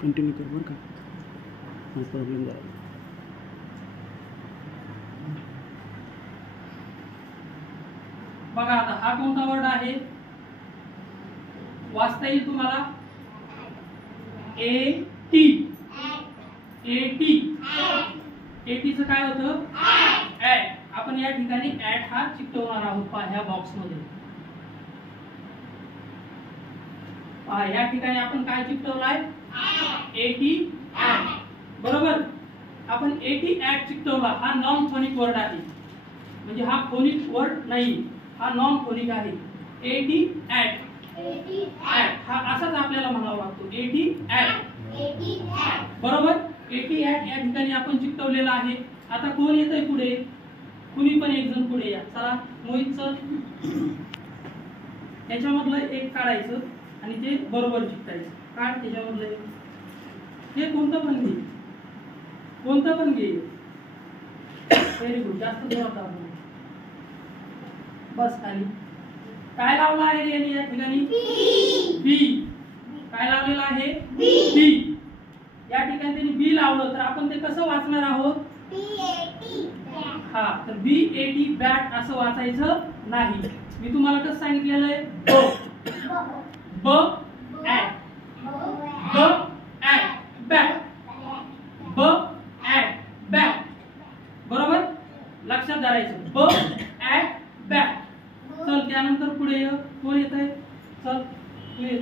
Continue कर बरं का, प्रॉब्लेम झाला. बघा आता हा कोणता वर्ड आहे, वाचता येईल तुम्हाला. एटी. एटी. एटीचं काय होतं, ऍट. आपण या ठिकाणी ऍट हा चिकटवणार आहोत. पहा ह्या बॉक्स मध्ये, पहा या ठिकाणी आपण काय चिकटवलाय, एटी ऍट. बरोबर. आपण एटी ऍट चिकटवला. हा नॉन फोनिक वर्ड आहे, म्हणजे हा फोनिक वर्ड नाही, हा नॉन फोनिक आहे. Eighty at. ऍट हा असाच आपल्याला म्हणावा लागतो, एटी ऍट. बरोबर. एटी ऍट या ठिकाणी आपण चिकटवलेला आहे. आता कोण येतंय पुढे, कुणी पण एक जण पुढे या. चला मोहित सर, याच्यामधलं एक काढायचं आणि ते बरोबर चिकटायचं. काढ त्याच्यामधलं एक. हे कोणतं पण घे, कोणतं पण घे. Very good. जास्त जोरात दाबू. बस खाली. काय लावलं आहे यांनी या ठिकाणी, बी. काय लावलेलं आहे, बी. या ठिकाणी त्यांनी बी लावलं, तर आपण ते कसं वाचणार आहोत, हा, तर बी एटी बॅट असं वाचायचं नाही. मी तुम्हाला कसं सांगितलेलं आहे, ब ऍट. ब ऍट बॅट. ब ऍट बॅट. बरोबर. लक्षात धरायचं, ब ऍट बॅट. चल त्यानंतर पुढे ये. कोण येत आहे, चल तू ये.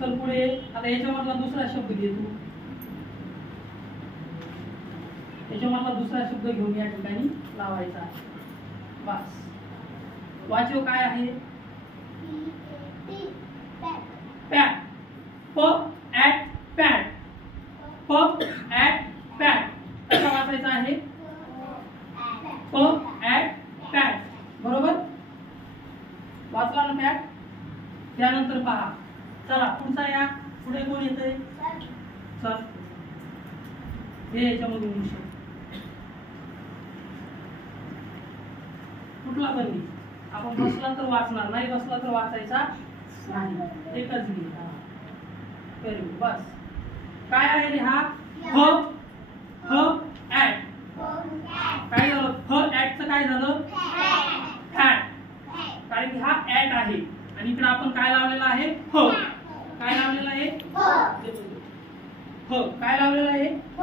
चल पुढे. आता याच्यामधला दुसरा शब्द घे तू. याच्यामधला दुसरा शब्द घेऊन या ठिकाणी लावायचा आहे. बस. वाचव काय आहे, पॅट. प ऍट पॅट. प ऍट पॅट कसा वाचायचा आहे, प ऍट पॅट. बरोबर. वाचला ना पॅट. त्यानंतर पहा, चला पुढचा या. पुढे कोण येतंय, चल हे याच्यामधून विषय कुठला पण घे. आपण बसला तर वाचणार, नाही बसला तर वाचायचा नाही. एकच घे. Very good. बस. काय आहे रे हा, फ. फ ऍट. काय झालं, फ ऍटचं काय झालं, फॅट. कारण की हा ऍट आहे आणि इकडे आपण काय लावलेला आहे, फ. काय लावलेला आहे, फ. काय लावलेला आहे, फ.